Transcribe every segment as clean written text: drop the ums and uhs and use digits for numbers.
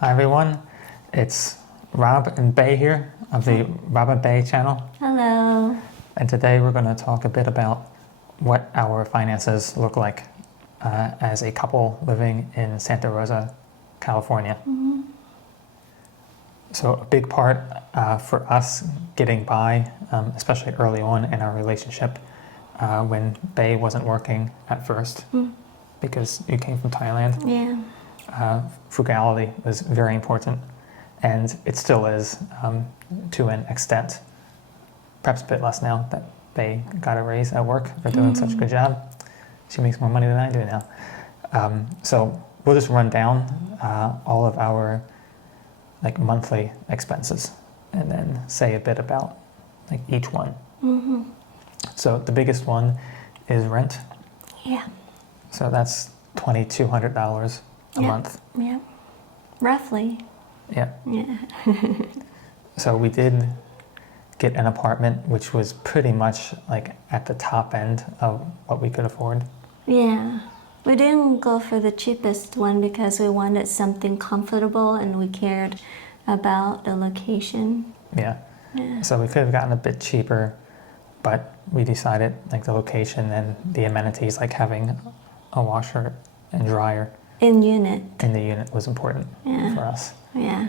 Hi everyone, it's Rob and Bay here of the Rob and Bay channel. Hello. And today we're going to talk a bit about what our finances look like as a couple living in Santa Rosa, California. Mm-hmm. So a big part for us getting by, especially early on in our relationship, when Bay wasn't working at first, because you came from Thailand. Yeah. Frugality was very important, and it still is to an extent. Perhaps a bit less now that they got a raise at work for doing such a good job. She makes more money than I do now. So we'll just run down all of our monthly expenses and then say a bit about each one. Mm-hmm. So the biggest one is rent. Yeah. So that's $2,200 a month. Yeah. Roughly. Yeah. Yeah. So we did get an apartment which was pretty much at the top end of what we could afford. Yeah. We didn't go for the cheapest one because we wanted something comfortable and we cared about the location. Yeah. Yeah. So we could have gotten a bit cheaper, but we decided the location and the amenities, like having a washer and dryer In unit. in the unit, was important Yeah. for us. Yeah.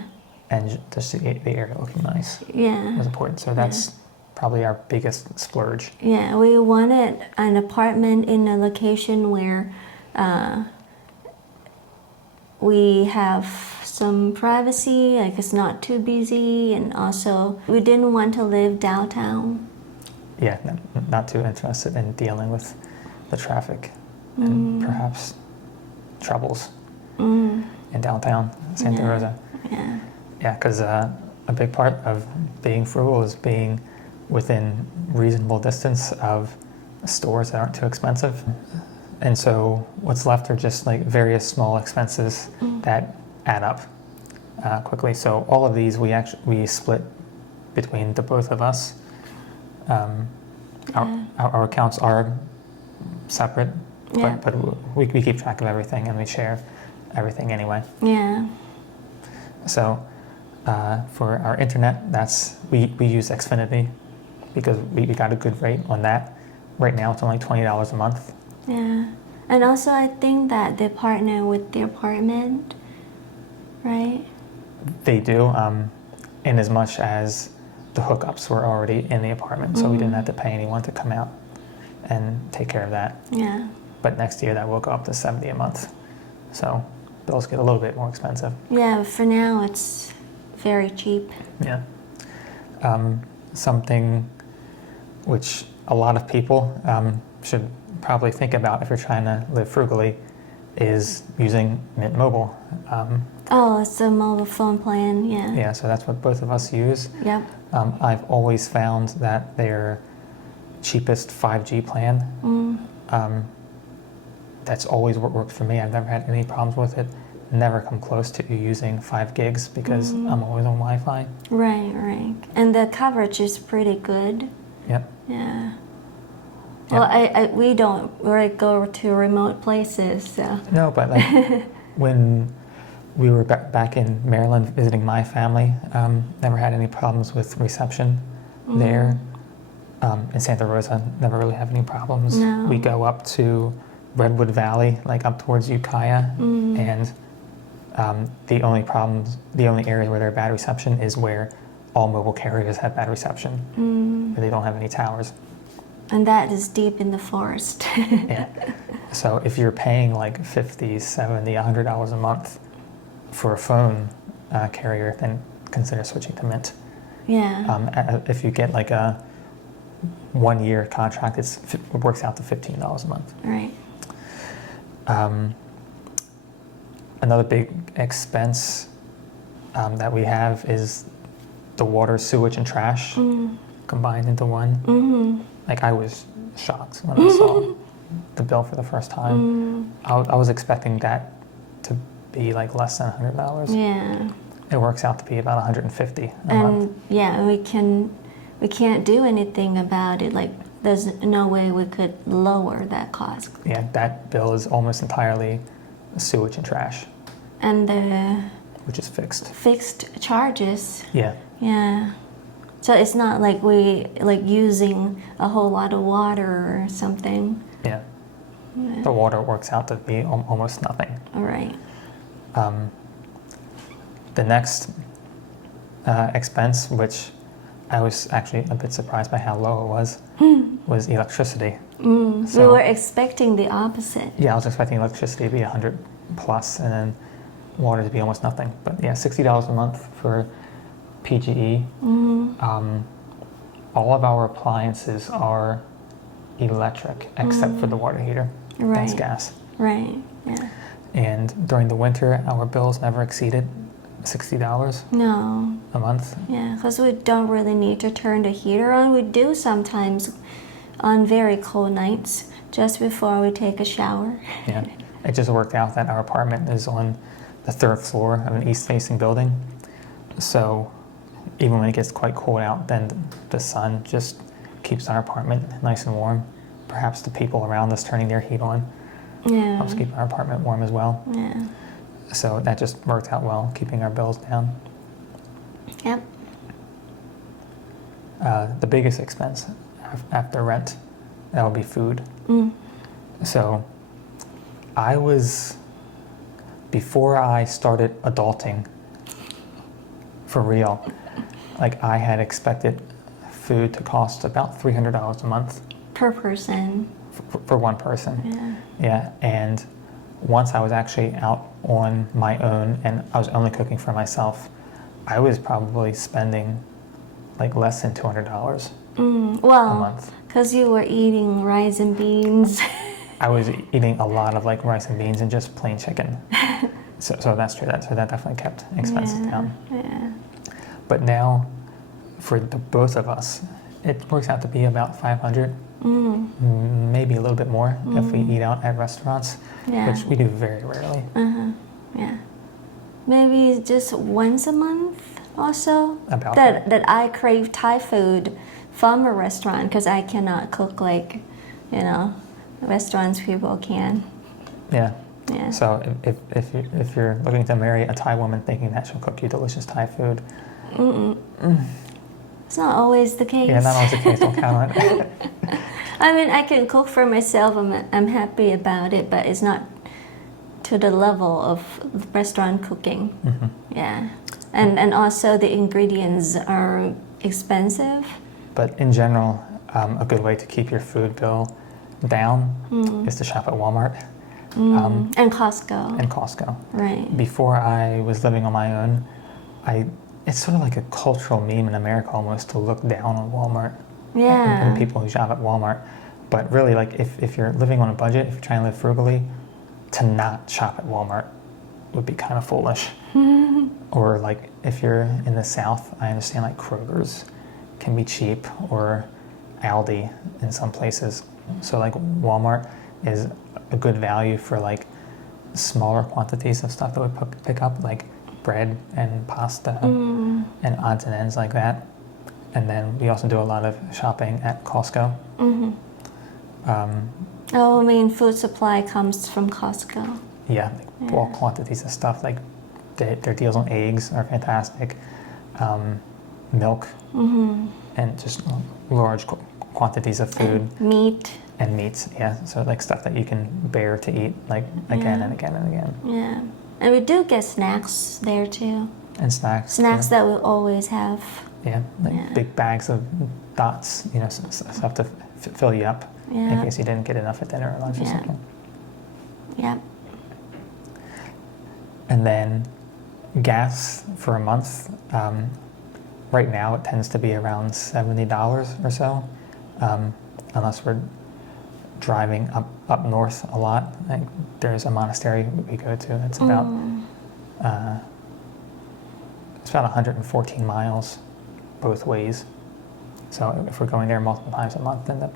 And just the area looking nice Yeah. was important. So that's probably our biggest splurge. Yeah. We wanted an apartment in a location where we have some privacy, it's not too busy, and also we didn't want to live downtown. Yeah, not too interested in dealing with the traffic and perhaps troubles in downtown Santa Rosa. Yeah. Yeah, because a big part of being frugal is being within reasonable distance of stores that aren't too expensive. And so what's left are just various small expenses that add up quickly. So all of these we split between the both of us. Our accounts are separate, but we keep track of everything and we share everything anyway. Yeah. So for our internet, we use Xfinity because we got a good rate on that. Right now it's only $20 a month. Yeah. And also I think that they partner with the apartment, right? They do, in as much as the hookups were already in the apartment, so we didn't have to pay anyone to come out and take care of that. Yeah. But next year that will go up to $70 a month. So bills get a little bit more expensive. Yeah, for now it's very cheap. Yeah. Something which a lot of people should probably think about if you're trying to live frugally is using Mint Mobile. It's a mobile phone plan, yeah. Yeah, so that's what both of us use. Yep. I've always found that their cheapest 5G plan, that's always worked for me. I've never had any problems with it. Never come close to using 5 gigs because I'm always on Wi-Fi. Right. And the coverage is pretty good. Yep. Yeah. Well, we don't go to remote places, so. No, but when we were back in Maryland visiting my family, never had any problems with reception there. In Santa Rosa, never really have any problems. No. We go up to Redwood Valley, up towards Ukiah, and the only area where there's bad reception is where all mobile carriers have bad reception, where they don't have any towers. And that is deep in the forest. Yeah. So if you're paying $50, $70, $100 a month for a phone carrier, then consider switching to Mint. Yeah. If you get a 1-year contract, it works out to $15 a month. Right. Another big expense that we have is the water, sewage, and trash combined into one. I was shocked when I saw the bill for the first time. I was expecting that to be less than $100. Yeah. It works out to be about $150 a month. Yeah, we can't do anything about it. There's no way we could lower that cost. Yeah, that bill is almost entirely sewage and trash. And the which is fixed. Fixed charges. Yeah. Yeah. So it's not like we like using a whole lot of water or something. Yeah. Yeah. The water works out to be almost nothing. All right. The next expense, which I was actually a bit surprised by how low it was electricity. We So- were expecting the opposite. Yeah, I was expecting electricity to be 100 plus and then water to be almost nothing. But yeah, $60 a month for PGE. All of our appliances are electric except for the water heater. That's Right. gas. Right. Yeah. And during the winter, our bills never exceeded $60 No. a month. Yeah, because we don't really need to turn the heater on. We do sometimes on very cold nights just before we take a shower. Yeah, it just worked out that our apartment is on the 3rd floor of an east-facing building. So even when it gets quite cold out, then the sun just keeps our apartment nice and warm. Perhaps the people around us turning their heat on Yeah. helps keep our apartment warm as well. Yeah. So that just worked out well, keeping our bills down. Yep. The biggest expense after rent, that would be food. So before I started adulting, for real, like I had expected food to cost about $300 a month Per person. for one person. Yeah. Yeah, and once I was actually out on my own and I was only cooking for myself, I was probably spending like less than $200 a Well, month. because you were eating rice and beans. I was eating a lot of like rice and beans and just plain chicken. So that's true. So that definitely kept expenses down. Yeah. But now, for the both of us, it works out to be about 500, maybe a little bit more if we eat out at restaurants, Yeah. which we do very rarely. Yeah. Maybe just once a month or so. About that I crave Thai food from a restaurant because I cannot cook like, restaurants people can. Yeah. Yeah. So if you're looking to marry a Thai woman thinking that she'll cook you delicious Thai food, It's not always the case. yeah, not always the case. Don't count on it. I mean, I can cook for myself. I'm happy about it, but it's not to the level of restaurant cooking. Yeah, and also the ingredients are expensive. But in general, a good way to keep your food bill down is to shop at Walmart And Costco. and Costco. Right. Before I was living on my own, it's sort of like a cultural meme in America almost to look down on Walmart Yeah. and people who shop at Walmart. But really, like if you're living on a budget, if you're trying to live frugally, to not shop at Walmart would be kind of foolish. Or like if you're in the South, I understand like Kroger's can be cheap, or Aldi in some places. So like Walmart is a good value for like smaller quantities of stuff that we pick up, like bread and pasta and odds and ends like that. And then we also do a lot of shopping at Costco. Oh, I mean, food supply comes from Costco. Yeah, like bulk quantities of stuff. Like their deals on eggs are fantastic. Milk and just large quantities of food Meat. and meats. Yeah, so like stuff that you can bear to eat like again and again and again. Yeah. And we do get snacks there too. And snacks. Snacks Yeah, that we always have. like big bags of dots. Stuff to fill you up in Yeah. case you didn't get enough at dinner or lunch or Yeah. something. Yeah. And then gas for a month. Right now it tends to be around $70 or so, unless we're driving up north a lot. Like there's a monastery we go to. It's about 114 miles both ways. So if we're going there multiple times a month, then the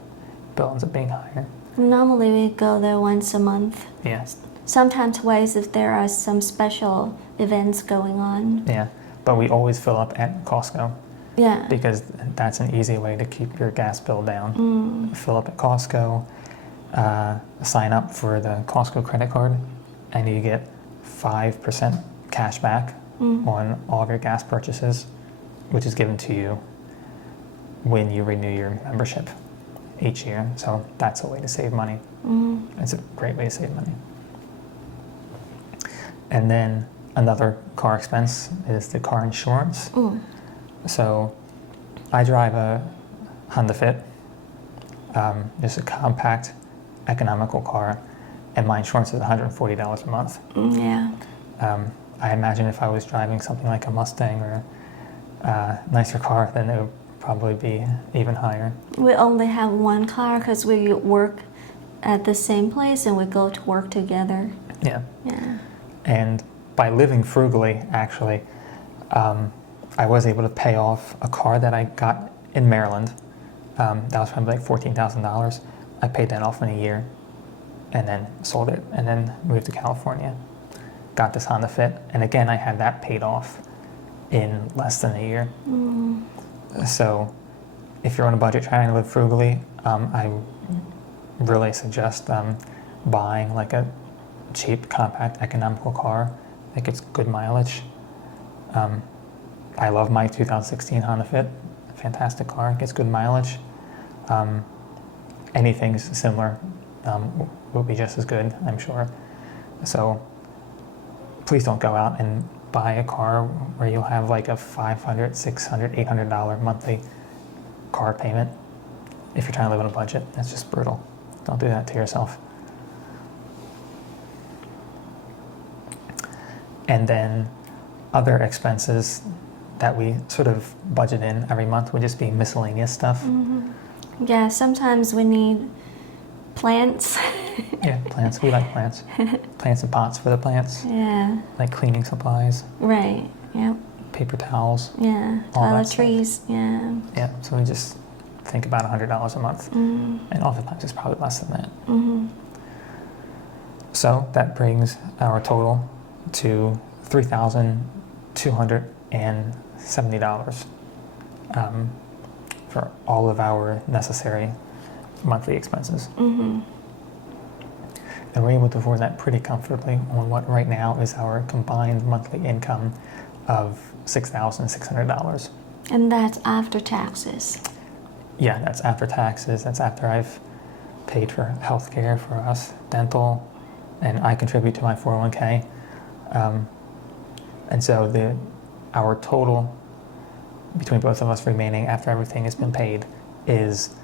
bill ends up being higher. Normally we go there once a month. Yeah. Sometimes twice if there are some special events going on. Yeah, but we always fill up at Costco Yeah. because that's an easy way to keep your gas bill down. Fill up at Costco, sign up for the Costco credit card, and you get 5% cash back on all of your gas purchases, which is given to you when you renew your membership each year. So that's a way to save money. It's a great way to save money. And then another car expense is the car insurance. So I drive a Honda Fit, just a compact, economical car, and my insurance is $140 a month. Yeah. I imagine if I was driving something like a Mustang or a nicer car, then it would probably be even higher. We only have one car because we work at the same place and we go to work together. Yeah. Yeah. And by living frugally, actually, I was able to pay off a car that I got in Maryland. That was probably like $14,000. I paid that off in a year and then sold it and then moved to California. Got this Honda Fit, and again, I had that paid off in less than a year. So if you're on a budget trying to live frugally, I really suggest buying like a cheap, compact, economical car that gets good mileage. I love my 2016 Honda Fit. Fantastic car, gets good mileage. Anything similar will be just as good, I'm sure. So please don't go out and buy a car where you'll have like a $500, $600, $800 monthly car payment if you're trying to live on a budget. That's just brutal. Don't do that to yourself. And then other expenses that we sort of budget in every month would just be miscellaneous stuff. Yeah, sometimes we need plants. Yeah, plants. We like plants. Plants and pots for the plants. Yeah. Like cleaning supplies. Right. Yep. Paper towels. Yeah. All that stuff. Toiletries. Yeah. Yeah, so we just think about $100 a month. And oftentimes it's probably less than that. So that brings our total to $3,270 for all of our necessary monthly expenses. And we're able to afford that pretty comfortably on what right now is our combined monthly income of $6,600. And that's after taxes. Yeah, that's after taxes. That's after I've paid for health care for us, dental, and I contribute to my 401k. And so our total between both of us remaining after everything has been paid is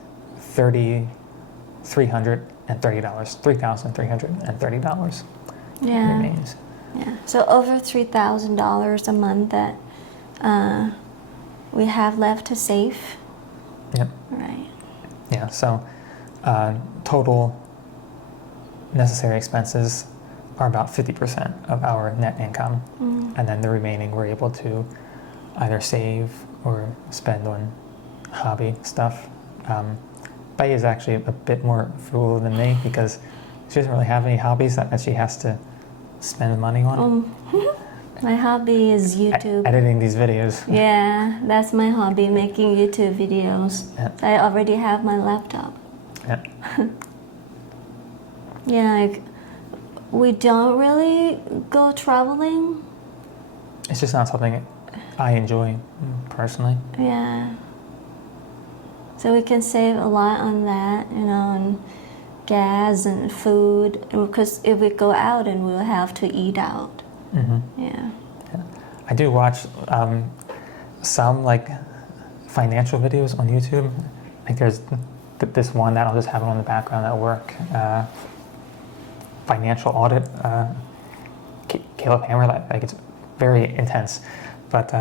$3,330 Yeah. remains. Yeah. So over $3,000 a month that we have left to save. Yep. Right. Yeah, so total necessary expenses are about 50% of our net income. And then the remaining we're able to either save or spend on hobby stuff. Bai is actually a bit more frugal than me because she doesn't really have any hobbies that she has to spend money on. My hobby is YouTube. Editing these videos. Yeah, that's my hobby, making YouTube videos. Yeah. I already have my laptop. Yeah. Yeah, like, we don't really go traveling. It's just not something I enjoy personally. Yeah. So we can save a lot on that, on gas and food, because if we go out and we'll have to eat out. Yeah. I do watch some like financial videos on YouTube. Like there's this one that I'll just have it on the background at work. Financial audit. Caleb Hammer, like it's very intense, but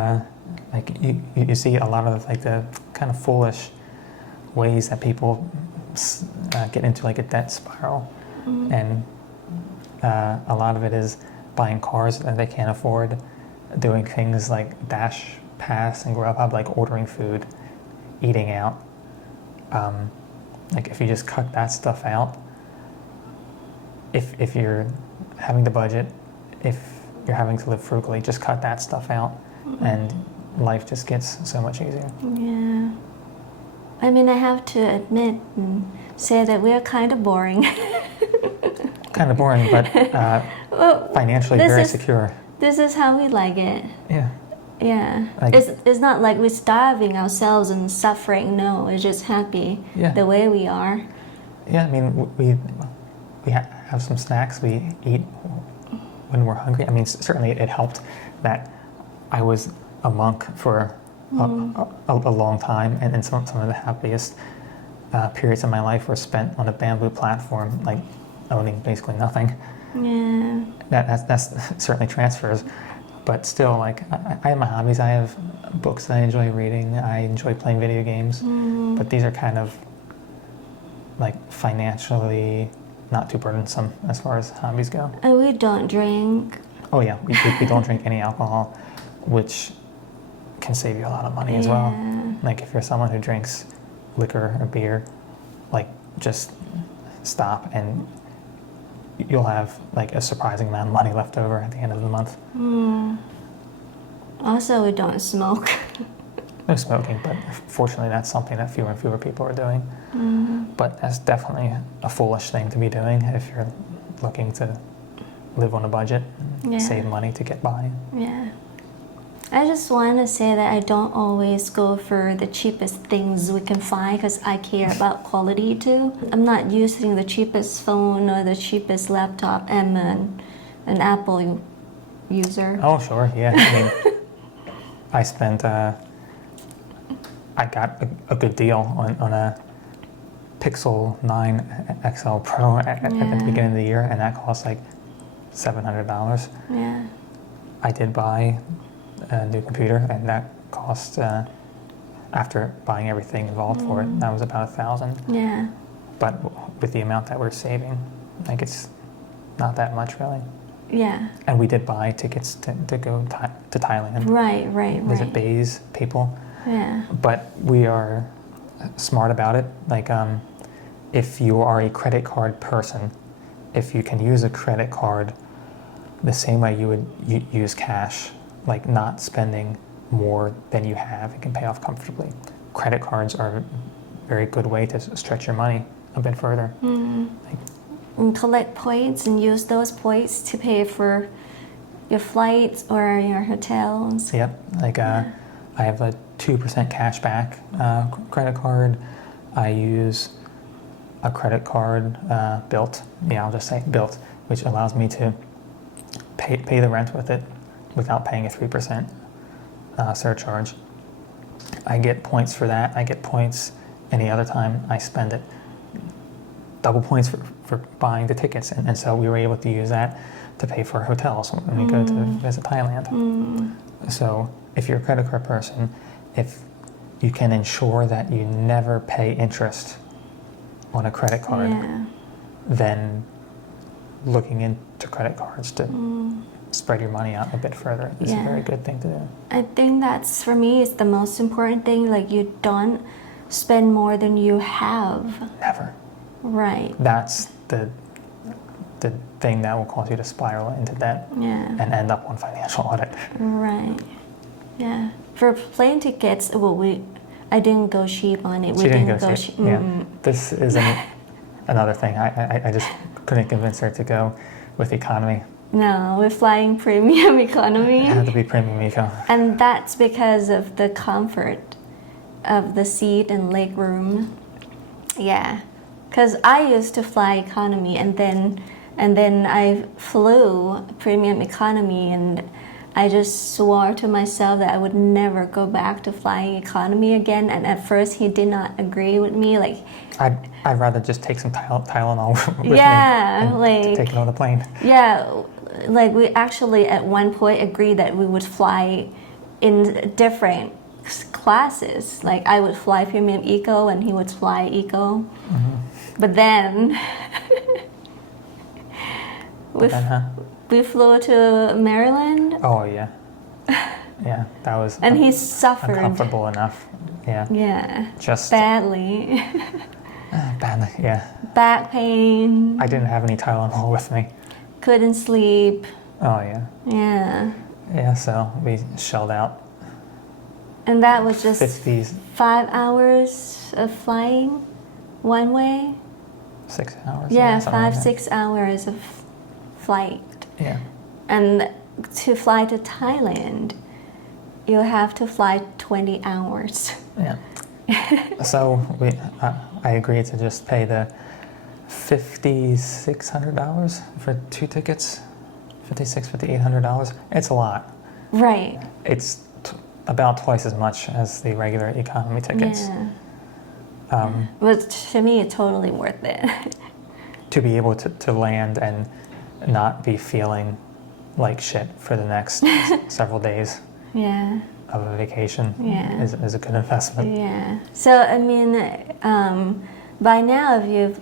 like you see a lot of like the kind of foolish ways that people get into like a debt spiral, and a lot of it is buying cars that they can't afford, doing things like Dash Pass and Grubhub, like ordering food, eating out. Like if you just cut that stuff out, if you're having the budget, if you're having to live frugally, just cut that stuff out, and life just gets so much easier. Yeah. I mean, I have to admit and say that we are kind of boring. Kind of boring, but financially very secure. This is how we like it. Yeah. Yeah. Like- It's not like we're starving ourselves and suffering. No, we're just happy Yeah. the way we are. Yeah, I mean, we have some snacks. We eat when we're hungry. I mean, certainly it helped that I was a monk for a long time, and some of the happiest periods of my life were spent on a bamboo platform, like owning basically nothing. Yeah. That's certainly transfers, but still, like I have my hobbies. I have books that I enjoy reading. I enjoy playing video games, but these are kind of like financially not too burdensome as far as hobbies go. And we don't drink. Oh yeah, we don't drink any alcohol, which can save you a lot of money as well. Yeah. Like if you're someone who drinks liquor or beer, like just stop and you'll have like a surprising amount of money left over at the end of the month. Also, we don't smoke. No smoking, but fortunately that's something that fewer and fewer people are doing. But that's definitely a foolish thing to be doing if you're looking to live on a budget and Yeah. save money to get by. Yeah. I just want to say that I don't always go for the cheapest things we can find because I care about quality too. I'm not using the cheapest phone or the cheapest laptop. I'm an Apple user. Oh sure, yeah. I mean, I spent, I got a good deal on a Pixel 9 XL Pro at the beginning of the year, and that cost like $700. Yeah. I did buy a new computer, and that cost, after buying everything involved for it, that was about $1,000. Yeah. But with the amount that we're saving, like it's not that much really. Yeah. And we did buy tickets to go to Thailand, Right. visit Bay's people. Yeah. But we are smart about it. Like, if you are a credit card person, if you can use a credit card the same way you would use cash, like not spending more than you have and can pay off comfortably. Credit cards are a very good way to stretch your money a bit further. Like, And collect points and use those points to pay for your flights or your hotels. yep, like I have a 2% cash back credit card. I use a credit card built, I'll just say built, which allows me to pay the rent with it without paying a 3% surcharge. I get points for that. I get points any other time I spend it. Double points for buying the tickets, and so we were able to use that to pay for hotels when we go to visit Thailand. So if you're a credit card person, if you can ensure that you never pay interest on a credit card, then looking into credit cards to spread your money out a bit further is a very good thing to do. I think that's, for me, is the most important thing. Like, you don't spend more than you have. Never. Right. That's the thing that will cause you to spiral into debt Yeah. and end up on financial audit. Right. Yeah. For plane tickets, I didn't go cheap on it. She didn't go cheap. Yeah. This is another thing. I just couldn't convince her to go with economy. No, we're flying premium It economy. had to be premium eco. And that's because of the comfort of the seat and leg room. Yeah. Because I used to fly economy, and then I flew premium economy, and I just swore to myself that I would never go back to flying economy again. And at first, he did not agree with me. Like, I'd rather just take some Tylenol with Yeah, me and like- take it on the plane. yeah, like we actually at one point agreed that we would fly in different classes. Like, I would fly premium eco, and he would fly eco. But then we flew to Maryland, Oh yeah, yeah, that was and he suffered. uncomfortable enough. Yeah, Yeah, just badly. badly. Yeah, Back pain, I didn't have any Tylenol with me. couldn't sleep. Oh yeah, Yeah, yeah. So we shelled out and that was just 50s, 5 hours of flying one way. 6 hours. Yeah, something like 5, that. 6 hours of flight. Yeah, And to fly to Thailand, you have to fly 20 hours. Yeah. So I agreed to just pay the $5,600 for 2 tickets. $5,800. It's a lot. Right. It's about twice as much as the regular economy tickets. Yeah. But to me, it's totally worth it. To be able to land and not be feeling like shit for the next several days Yeah. of a vacation Yeah. is a good investment. Yeah. So, I mean, by now, if you've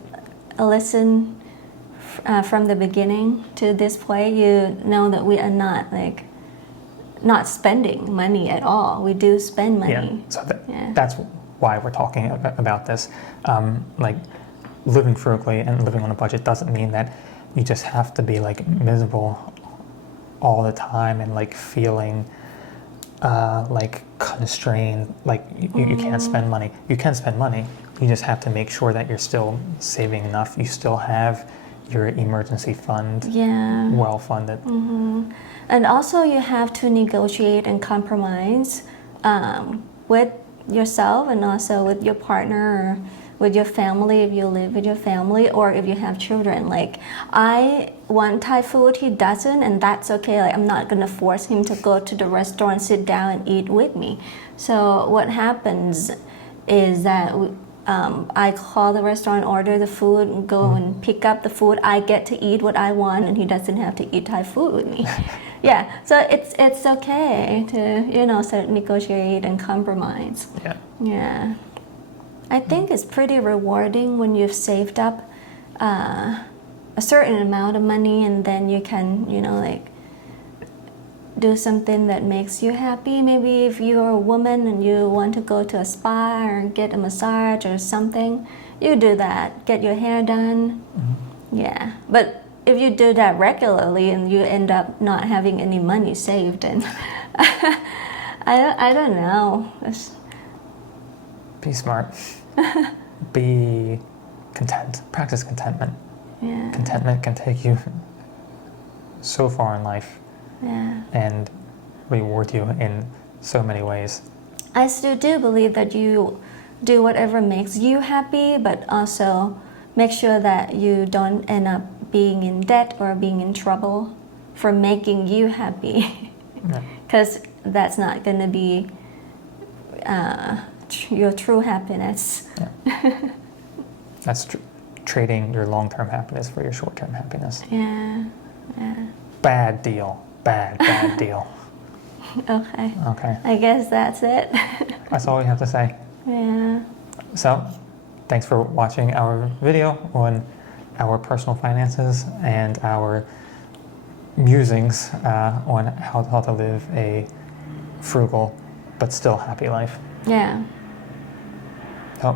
listened from the beginning to this point, you know that we are not spending money at all. We do spend money. Yeah. So that's why we're talking about this. Like living frugally and living on a budget doesn't mean that you just have to be like miserable all the time and like feeling like constrained, like you can't spend money. You can spend money. You just have to make sure that you're still saving enough. You still have your emergency fund well funded. And also you have to negotiate and compromise with yourself and also with your partner or with your family if you live with your family or if you have children. Like, I want Thai food, he doesn't, and that's okay. Like, I'm not gonna force him to go to the restaurant, sit down and eat with me. So what happens is that I call the restaurant, order the food, go and pick up the food. I get to eat what I want and he doesn't have to eat Thai food with me. Yeah, so it's okay to, sort of negotiate and compromise. Yeah. Yeah. I think it's pretty rewarding when you've saved up a certain amount of money and then you can, do something that makes you happy. Maybe if you're a woman and you want to go to a spa or get a massage or something, you do that. Get your hair done. Yeah. But if you do that regularly and you end up not having any money saved, and I don't know. Be smart. Be content. Practice contentment. Yeah. Contentment can take you so far in life. Yeah. And reward you in so many ways. I still do believe that you do whatever makes you happy, but also make sure that you don't end up being in debt or being in trouble for making you happy. Because that's not going to be your true happiness. Yeah. That's trading your long-term happiness for your short-term happiness. Yeah. Bad deal. Bad deal. Okay. Okay. I guess that's it. That's all we have to say. Yeah. So, thanks for watching our video on our personal finances and our musings on how to live a frugal but still happy life. Yeah. So,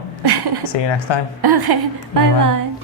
see you next time. Okay. Bye-bye.